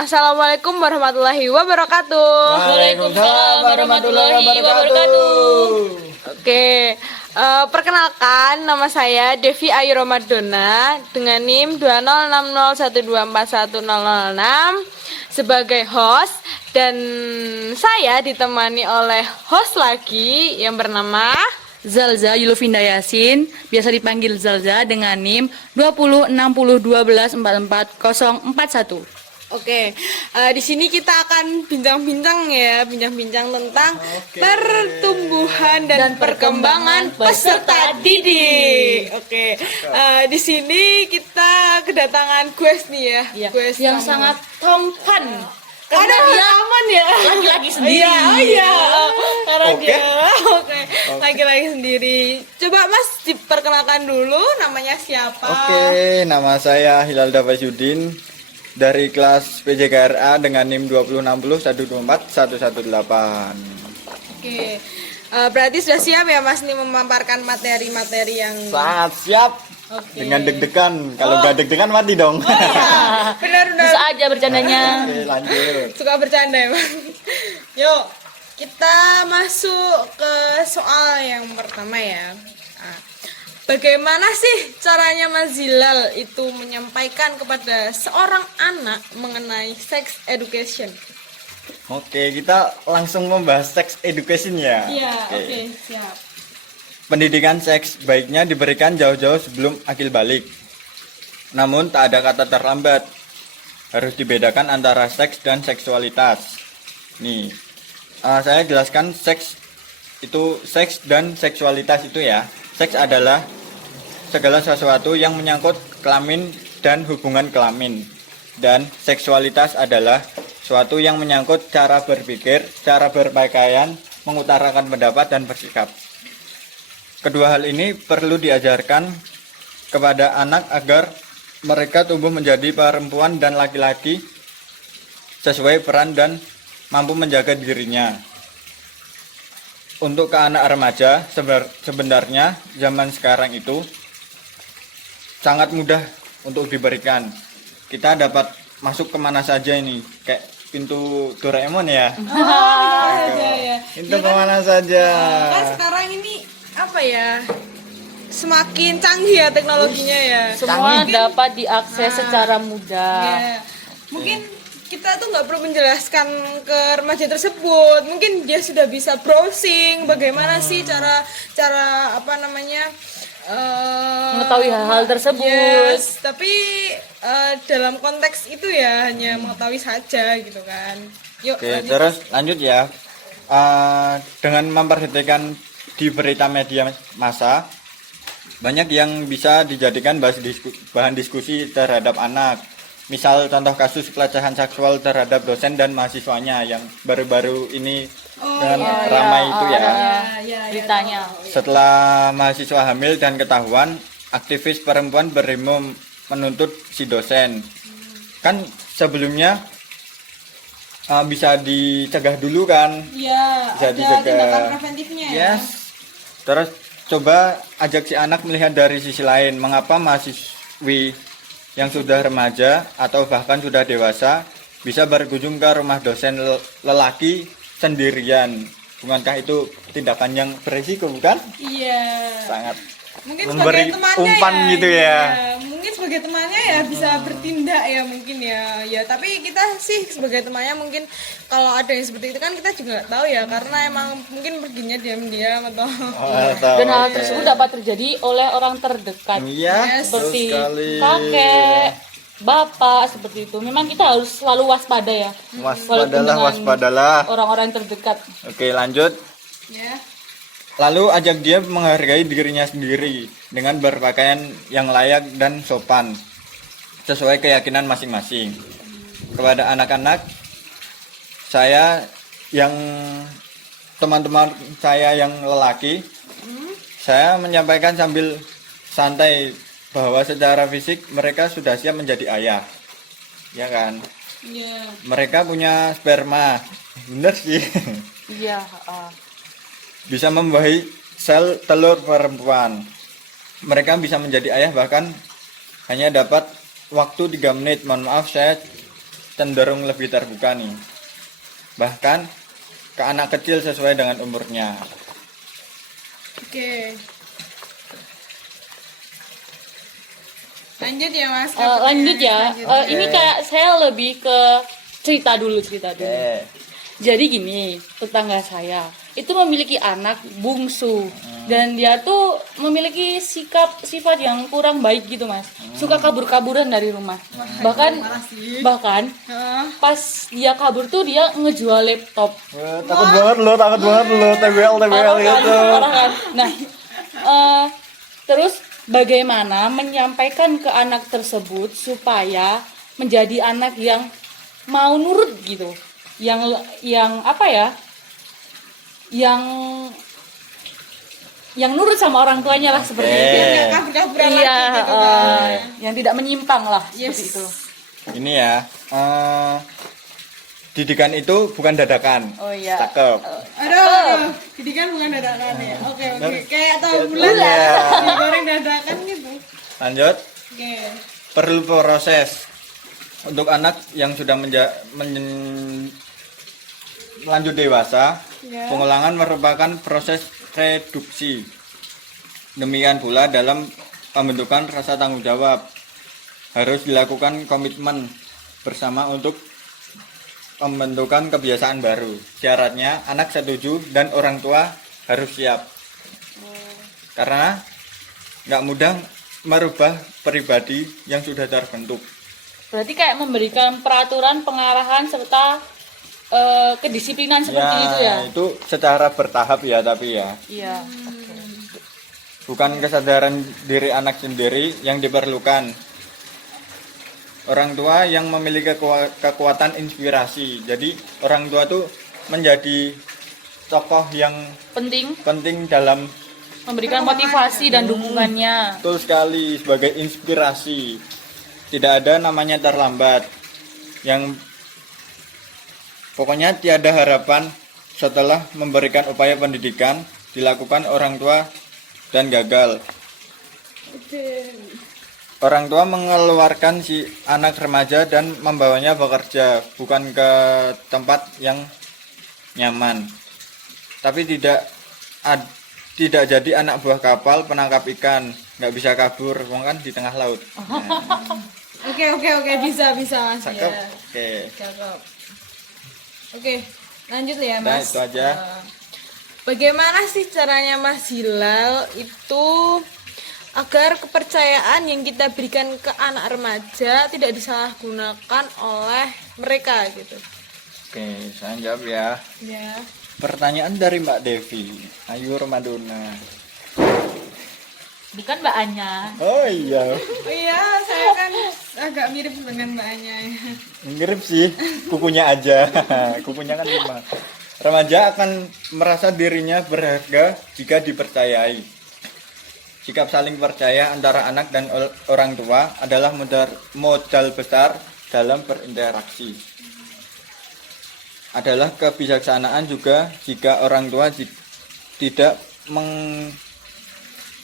Assalamualaikum warahmatullahi wabarakatuh. Waalaikumsalam warahmatullahi wabarakatuh. Oke, perkenalkan nama saya Devi Ayu Ramadona dengan NIM 20601241006 sebagai host, dan saya ditemani oleh host lagi yang bernama Zalza Yulufinda Yasin, biasa dipanggil Zalza dengan NIM 206012444041. Oke, di sini kita akan bincang-bincang tentang pertumbuhan dan perkembangan peserta didik. Oke, di sini kita kedatangan guest nih ya, guest Yang tamu. sangat tampan. Karena dia aman ya, Laki-laki sendiri. Iya, karena dia laki-laki sendiri. Coba Mas diperkenalkan dulu, namanya siapa? Oke, nama saya Hilal Dafasyudin dari kelas PJKRA dengan NIM 20601241118. Oke, berarti sudah siap ya Mas nih memaparkan materi-materi yang Sangat siap. Oke. Dengan deg-degan. Kalau nggak deg-degan mati dong. Benar-benar Bisa aja bercandanya. Oke, lanjut. suka bercanda emang. Yuk, kita masuk ke soal yang pertama ya. Nah, bagaimana sih caranya Mas Zilal itu menyampaikan kepada seorang anak mengenai sex education? Oke, kita langsung membahas sex education ya. Iya, oke, siap. Pendidikan seks baiknya diberikan jauh-jauh sebelum akil balik. Namun tak ada kata terlambat. Harus dibedakan antara seks dan seksualitas. Nih, saya jelaskan seks dan seksualitas itu ya. Seks adalah segala sesuatu yang menyangkut kelamin dan hubungan kelamin. Dan seksualitas adalah suatu yang menyangkut cara berpikir, cara berpakaian, mengutarakan pendapat dan bersikap. Kedua hal ini perlu diajarkan kepada anak agar mereka tumbuh menjadi perempuan dan laki-laki sesuai peran dan mampu menjaga dirinya. Untuk ke anak remaja, sebenarnya zaman sekarang itu sangat mudah untuk diberikan. Kita dapat masuk kemana saja ini, kayak pintu Doraemon ya. Ya. Itu kemana saja. Kan sekarang ini apa ya? Semakin canggih ya teknologinya ya. Semua dapat diakses secara mudah. Ya. Mungkin kita tuh nggak perlu menjelaskan ke remaja tersebut. Mungkin dia sudah bisa browsing bagaimana sih cara apa namanya Mengetahui hal-hal tersebut. Yes, tapi dalam konteks itu ya hanya mengetahui saja gitu kan. Yuk, Oke, lanjut. terus lanjut ya. Dengan memperhatikan di berita media massa, banyak yang bisa dijadikan bahan diskusi terhadap anak. Misal contoh kasus pelecehan seksual terhadap dosen dan mahasiswanya yang baru-baru ini ramai itu ya. Beritanya. Setelah mahasiswa hamil dan ketahuan, aktivis perempuan berdemo menuntut si dosen. Kan sebelumnya bisa dicegah dulu kan? Iya, Bisa ada dijaga. tindakan preventifnya ya. Yes. Terus coba ajak si anak melihat dari sisi lain, mengapa mahasiswi yang sudah remaja atau bahkan sudah dewasa bisa berkunjung ke rumah dosen lelaki sendirian. Bukankah itu tindakan yang beresiko, bukan? Iya. Sangat Mungkin memberi sebagai temannya umpan ya, gitu ya. Mungkin sebagai temannya ya bisa bertindak ya mungkin ya. Ya, tapi kita sih sebagai temannya mungkin kalau ada yang seperti itu kan kita juga nggak tahu ya, karena emang mungkin perginya diam-diam atau Dan hal tersebut dapat terjadi oleh orang terdekat. Iya, Seperti betul sekali. kakek, bapak, seperti itu. Memang kita harus selalu waspada ya. Walaupun dengan Waspadalah. orang-orang yang terdekat. Oke, lanjut. ya. Lalu ajak dia menghargai dirinya sendiri dengan berpakaian yang layak dan sopan sesuai keyakinan masing-masing. Kepada anak-anak saya yang teman-teman saya yang lelaki, saya menyampaikan sambil santai bahwa secara fisik mereka sudah siap menjadi ayah. Ya kan? Iya. Mereka punya sperma. Bener sih. Iya. Bisa membawahi sel telur perempuan. Mereka bisa menjadi ayah bahkan hanya dapat waktu 3 menit. Mohon maaf, saya cenderung lebih terbuka nih. Bahkan ke anak kecil sesuai dengan umurnya. Oke. Lanjut ya Mas. Lanjut ya. Lanjut. Ini kayak saya lebih ke cerita dulu. Oke. Jadi gini, tetangga saya itu memiliki anak bungsu dan dia tuh memiliki sifat yang kurang baik gitu Mas. Suka kabur-kaburan dari rumah. Bahkan Heeh. pas dia kabur tuh dia ngejual laptop. Takut banget lo, TBL Parah kan, gitu. parah kan. Nah, terus bagaimana menyampaikan ke anak tersebut supaya menjadi anak yang mau nurut gitu, yang apa ya, yang nurut sama orang tuanya lah seperti itu. Biar nggak kabur-kaburan Iya, lagi gitu kan. yang tidak menyimpang lah Yes. seperti itu. Ini ya, didikan itu bukan dadakan. Oh iya. Cakep. Aduh, jadi kan bukan dadakan ya. Oke. Kayak tahu bulan Iya. digoreng dadakan gitu. Lanjut, Oke. perlu proses. Untuk anak yang sudah lanjut dewasa, Ya. pengulangan merupakan proses reduksi. Demikian pula dalam pembentukan rasa tanggung jawab. Harus dilakukan komitmen bersama untuk pembentukan kebiasaan baru. Syaratnya anak setuju dan orang tua harus siap. Karena nggak mudah merubah pribadi yang sudah terbentuk. Berarti kayak memberikan peraturan, pengarahan serta kedisiplinan seperti itu ya. Itu secara bertahap ya, tapi ya Iya. bukan kesadaran diri anak sendiri yang diperlukan. Orang tua yang memiliki kekuatan inspirasi. Jadi orang tua tuh menjadi tokoh yang penting dalam, Memberikan motivasi dan dukungannya. betul sekali, sebagai inspirasi. Tidak ada namanya terlambat. Yang pokoknya tiada harapan setelah memberikan upaya pendidikan dilakukan orang tua dan gagal. Orang tua mengeluarkan si anak remaja dan membawanya bekerja, bukan ke tempat yang nyaman. Tapi tidak jadi anak buah kapal penangkap ikan, nggak bisa kabur, wong kan di tengah laut. Oke, bisa Mas Cakep. ya. Oke. Cakep. Oke, lanjut ya Nah, Mas. itu aja. Bagaimana sih caranya Mas Hilal itu agar kepercayaan yang kita berikan ke anak remaja tidak disalahgunakan oleh mereka gitu? Oke, saya jawab ya. Ya. Pertanyaan dari Mbak Devi, Ayu Ramadona. Bukan Mbak Anya. Oh iya, Oh iya, saya kan agak mirip dengan Mbak Anya ya. mirip sih, kukunya aja. Kukunya kan sama. Remaja akan merasa dirinya berharga jika dipercayai. Sikap saling percaya antara anak dan orang tua adalah modal besar dalam berinteraksi. Adalah kebijaksanaan juga jika orang tua tidak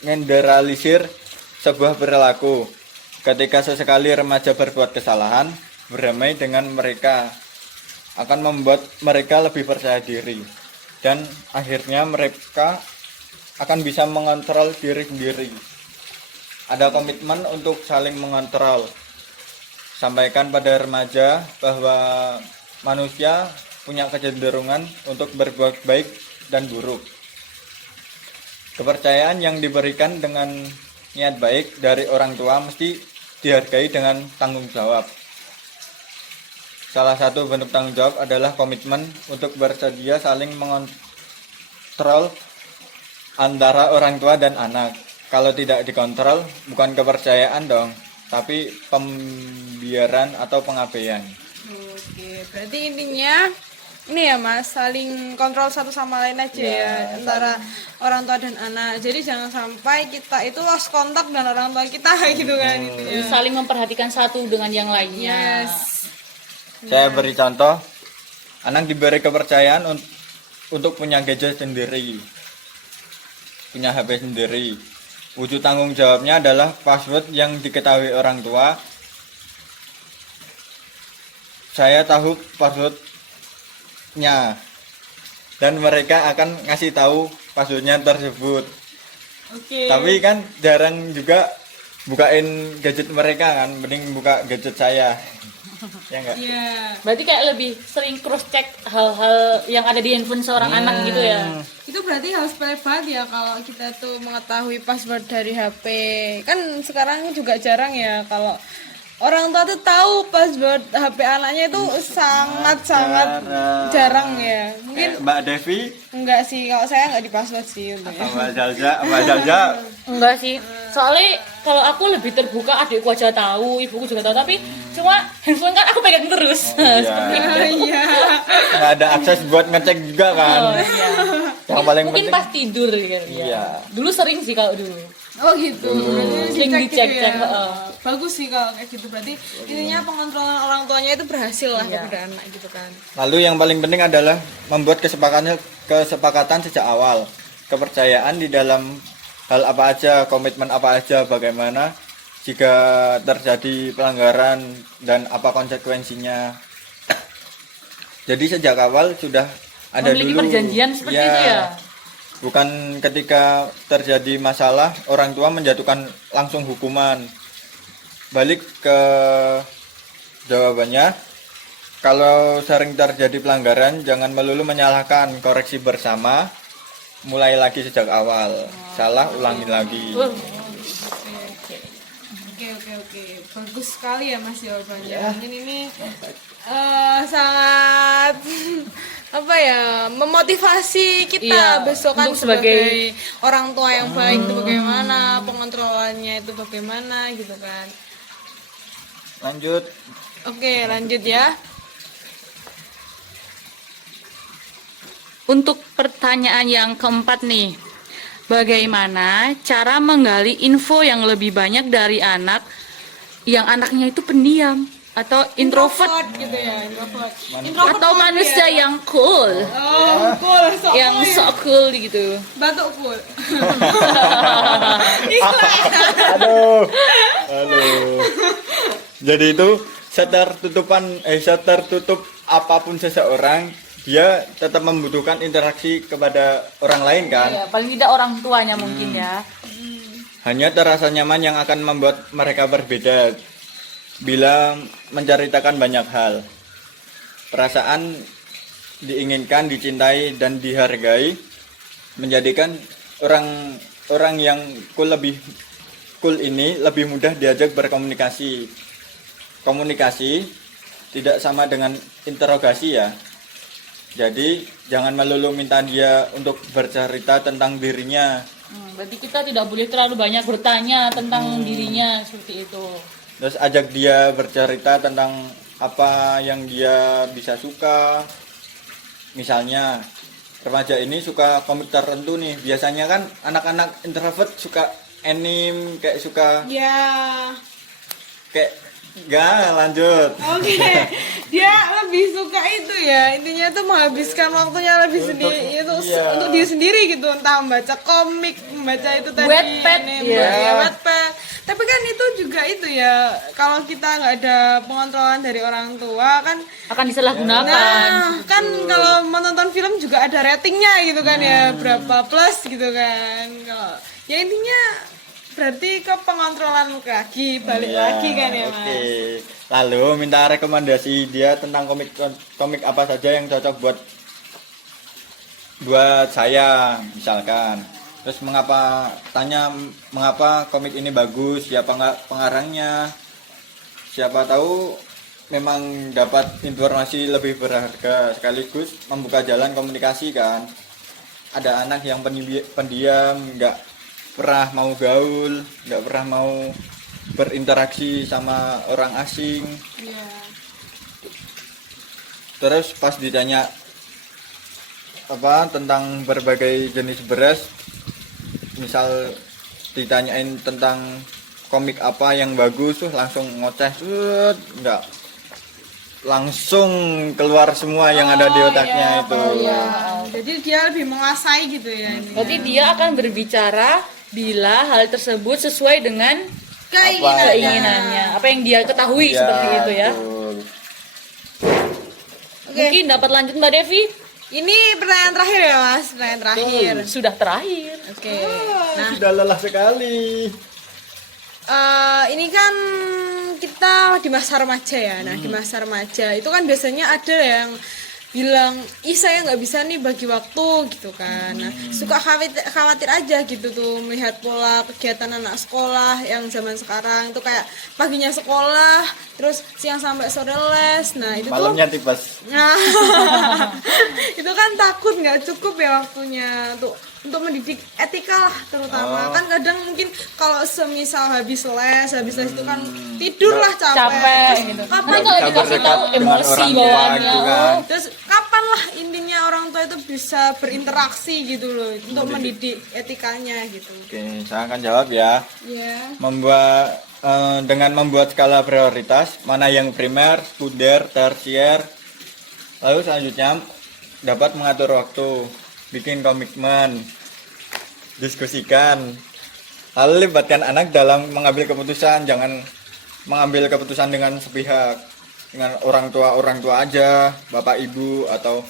mengeneralisir sebuah perilaku. Ketika sesekali remaja berbuat kesalahan, berdamai dengan mereka akan membuat mereka lebih percaya diri, dan akhirnya mereka akan bisa mengontrol diri sendiri. Ada komitmen untuk saling mengontrol. Sampaikan pada remaja bahwa manusia punya kecenderungan untuk berbuat baik dan buruk. Kepercayaan yang diberikan dengan niat baik dari orang tua mesti dihargai dengan tanggung jawab. Salah satu bentuk tanggung jawab adalah komitmen untuk bersedia saling mengontrol antara orang tua dan anak. Kalau tidak dikontrol, bukan kepercayaan dong, tapi pembiaran atau pengabaian. Oke, berarti intinya ini ya Mas, saling kontrol satu sama lain aja ya antara orang tua dan anak. Jadi jangan sampai kita itu lost kontak dengan orang tua kita gitu kan intinya. Saling memperhatikan satu dengan yang lainnya. Yes. Saya beri contoh, anak diberi kepercayaan untuk punya gadget sendiri, punya HP sendiri. Wujud tanggung jawabnya adalah password yang diketahui orang tua saya tahu passwordnya dan mereka akan ngasih tahu passwordnya tersebut. Oke. Tapi kan jarang juga bukain gadget mereka kan, mending buka gadget saya. Ya enggak? Iya. Berarti kayak lebih sering cross check hal-hal yang ada di handphone seorang anak gitu ya. Itu berarti harus sepele banget ya kalau kita tuh mengetahui password dari HP. Kan sekarang juga jarang ya kalau orang tua tuh tahu password HP anaknya itu sangat-sangat jarang ya. Mungkin Mbak Devi, enggak sih, kalau saya enggak di password sih untungnya. Mbak Jalja, Enggak sih. Soalnya kalau aku lebih terbuka, adikku aja tahu, ibuku juga tahu, tapi cuma handphone kan aku pegang terus. Iya. nggak ada akses buat ngecek juga kan. Oh, iya. Yang paling Mungkin penting pas tidur kan. Iya. Dulu sering sih kalau dulu. Oh gitu. Berarti Sering dicek dicek-cek, gitu ya. heeh. Bagus sih kalau kayak gitu. Berarti intinya pengontrolan orang tuanya itu berhasil lah Iya. kepada anak gitu kan. Lalu yang paling penting adalah membuat kesepakatan sejak awal. Kepercayaan di dalam hal apa aja, komitmen apa aja, bagaimana jika terjadi pelanggaran dan apa konsekuensinya. Jadi sejak awal sudah ada Memiliki dulu perjanjian seperti itu ya. Bukan ketika terjadi masalah orang tua menjatuhkan langsung hukuman. Balik ke jawabannya, kalau sering terjadi pelanggaran jangan melulu menyalahkan, koreksi bersama, mulai lagi sejak awal. Salah ulangin lagi. Oke. Bagus sekali ya Mas jawabannya. Mungkin ini sangat apa ya, memotivasi kita Iya, besok kan untuk sebagai orang tua yang baik itu bagaimana, pengontrolannya itu bagaimana gitu kan. Lanjut. Oke, lanjut ya. Untuk pertanyaan yang keempat nih, bagaimana cara menggali info yang lebih banyak dari anak yang anaknya itu pendiam atau introvert gitu ya, introvert. atau manusia yang cool, Oh, cool, so yang cool ya. sok cool gitu. Batuk cool. Aduh. Jadi itu setertutup apapun seseorang, dia tetap membutuhkan interaksi kepada orang lain kan. Ya, paling tidak orang tuanya mungkin ya. Hanya terasa nyaman yang akan membuat mereka berbeda bila menceritakan banyak hal. Perasaan diinginkan, dicintai, dan dihargai menjadikan orang yang cool ini lebih mudah diajak berkomunikasi. Komunikasi tidak sama dengan interogasi ya. Jadi jangan melulu minta dia untuk bercerita tentang dirinya. Berarti kita tidak boleh terlalu banyak bertanya tentang dirinya seperti itu. Terus ajak dia bercerita tentang apa yang dia bisa suka. Misalnya remaja ini suka komik tertentu nih. Biasanya kan anak-anak introvert suka anime, kayak suka Ya. kayak enggak lanjut. Oke, dia lebih suka itu ya, intinya tuh menghabiskan waktunya lebih sendiri itu iya. untuk diri sendiri gitu, entah membaca komik, membaca itu tadi, Wattpad, anime, iya. ya, Wattpad. Tapi kan itu juga itu ya, kalau kita nggak ada pengontrolan dari orang tua kan, Akan disalahgunakan. nah kan kalau menonton film juga ada ratingnya gitu kan ya, berapa plus gitu kan, kalau ya intinya berarti ke pengontrolan lagi, balik Iya, lagi kan ya Mas. Oke. Lalu minta rekomendasi dia tentang komik apa saja yang cocok buat saya misalkan. Terus mengapa komik ini bagus, siapa nggak pengarangnya. Siapa tahu memang dapat informasi lebih berharga, sekaligus membuka jalan komunikasi kan. Ada anak yang pendiam, nggak pernah mau gaul, nggak pernah mau berinteraksi sama orang asing. Iya. Terus pas ditanya apa tentang berbagai jenis beras, misal ditanyain tentang komik apa yang bagus, langsung ngoceh, nggak langsung keluar semua yang ada di otaknya itu. Jadi dia lebih menguasai gitu ya ini. Berarti dia akan berbicara bila hal tersebut sesuai dengan Keinginannya. keinginannya, apa yang dia ketahui Ya, seperti itu ya. betul. Mungkin dapat lanjut Mbak Devi. Ini pertanyaan terakhir ya Mas, pertanyaan terakhir. Sudah terakhir. Oke. Nah, Sudah lelah sekali. ini kan kita di masa remaja ya. Nah, di masa remaja itu kan biasanya ada yang bilang, ih saya nggak bisa nih bagi waktu gitu kan. Nah, suka khawatir aja gitu tuh melihat pola kegiatan anak sekolah yang zaman sekarang itu kayak paginya sekolah, terus siang sampai sore les. Nah, itu Malamnya tuh tipes. nah, itu kan takut nggak cukup ya waktunya untuk mendidik etika lah terutama. Kan kadang mungkin kalau semisal habis les itu kan tidur lah capek. Capek Terus gitu. kapan Tapi kalau bisa dikasih berdekat tahu dengan emosi orang tua bawaannya. gitu kan. Terus kapan lah intinya orang tua itu bisa berinteraksi gitu loh untuk mendidik etikanya gitu. Oke, saya akan jawab ya. Ya. Dengan membuat skala prioritas, mana yang primer, sekunder, tersier. Lalu selanjutnya dapat mengatur waktu, bikin komitmen, diskusikan. Lalu libatkan anak dalam mengambil keputusan, jangan mengambil keputusan dengan sepihak, dengan orang tua aja, bapak ibu atau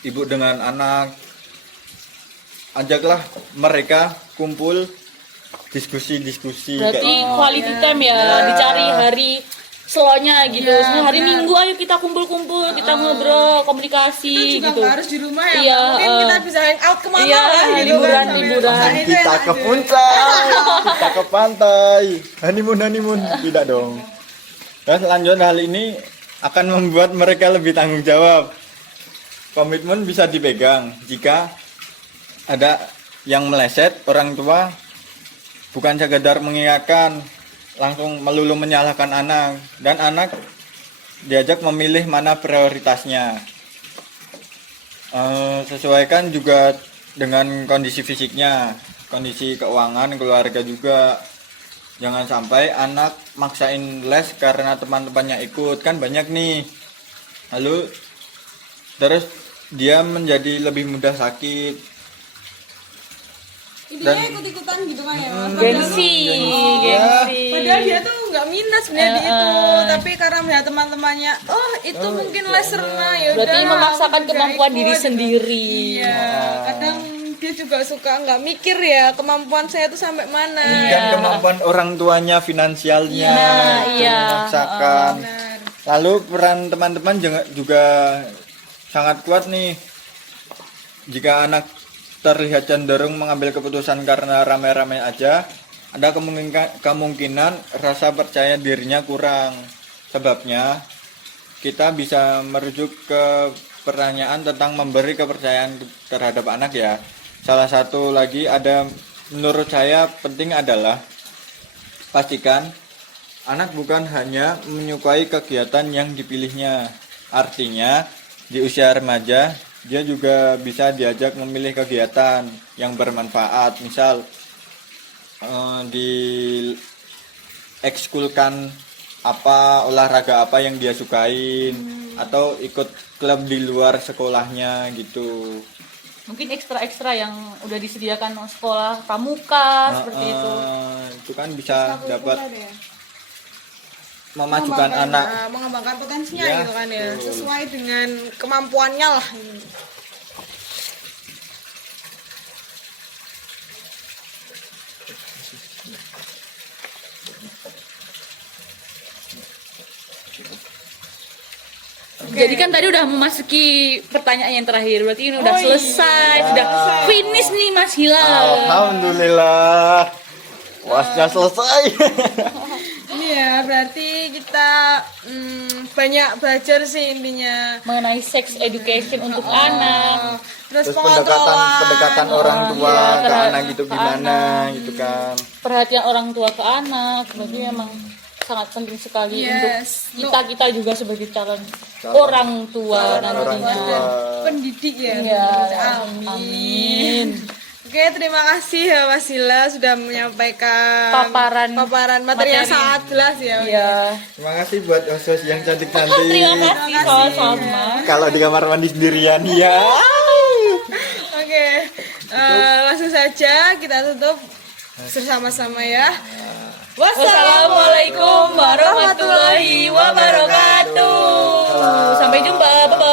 ibu dengan anak. Ajaklah mereka kumpul diskusi Berarti kayak quality time ya, dicari hari slownya gitu. Iya, Misalnya hari benar. Minggu ayo kita kumpul-kumpul, kita ngobrol, komunikasi Itu juga gitu. nggak harus di rumah ya. Iya, Mungkin kita bisa hang out kemana iya, lah gitu liburan, kan. sambil- liburan. Nah, itu kita enak ke aja. puncak, kita ke pantai, honeymoon, tidak dong. Dan selanjutnya hal ini akan membuat mereka lebih tanggung jawab. Komitmen bisa dipegang jika ada yang meleset, orang tua bukan sekedar mengingatkan, langsung melulu menyalahkan anak, dan anak diajak memilih mana prioritasnya. Sesuaikan juga dengan kondisi fisiknya, kondisi keuangan keluarga juga. Jangan sampai anak maksain les karena teman-temannya ikut, kan banyak nih. Lalu terus dia menjadi lebih mudah sakit. Intinya ikut-ikutan gitu kan ya Mas. Gengsi, gengsi. Padahal dia tuh nggak minat sebenarnya di itu, tapi karena melihat teman-temannya, oh itu mungkin les renang ya udah. Berarti memaksakan aku kemampuan ikut, diri gitu. sendiri. Iya, kadang dia juga suka nggak mikir ya kemampuan saya tuh sampai mana. Dan kemampuan orang tuanya, finansialnya, iya. memaksakan. Benar. Lalu peran teman-teman juga sangat kuat nih. Jika anak terlihat cenderung mengambil keputusan karena rame-rame aja, ada kemungkinan rasa percaya dirinya kurang. Sebabnya, kita bisa merujuk ke pertanyaan tentang memberi kepercayaan terhadap anak ya. Salah satu lagi ada, menurut saya penting adalah pastikan anak bukan hanya menyukai kegiatan yang dipilihnya. Artinya, di usia remaja, dia juga bisa diajak memilih kegiatan yang bermanfaat. Misal, di ekskulkan apa, olahraga apa yang dia sukain, atau ikut klub di luar sekolahnya gitu. Mungkin ekstra-ekstra yang udah disediakan sekolah pramuka seperti itu. Itu kan bisa dapat Ada ya? memajukan anak. Mengembangkan potensinya Ya, gitu kan ya, betul. sesuai dengan kemampuannya lah. Jadi kan tadi udah memasuki pertanyaan yang terakhir. Berarti ini udah selesai, sudah finish nih Mas Hilal. Alhamdulillah, puasnya selesai. Ini ya berarti kita banyak belajar sih intinya. Mengenai sex education untuk anak. Terus Terus pendekatan orang tua Iya, ke terhadap- anak gitu ke gimana anak. gitu kan. Perhatian orang tua ke anak. Berarti memang sangat penting sekali untuk Yes. kita juga sebagai calon orang tua calon orang nantinya. tua. pendidik ya. Iya. Amin. Amin. Oke, terima kasih ya Mas Hila sudah menyampaikan Paparan materi yang materi. sangat jelas ya. Iya. Terima kasih buat host yang cantik-cantik. Terima kasih sama-sama. Kalau di kamar mandi sendirian ya. Oke, langsung saja kita tutup bersama-sama ya. Wassalamualaikum warahmatullahi wabarakatuh. Sampai jumpa. Bye-bye.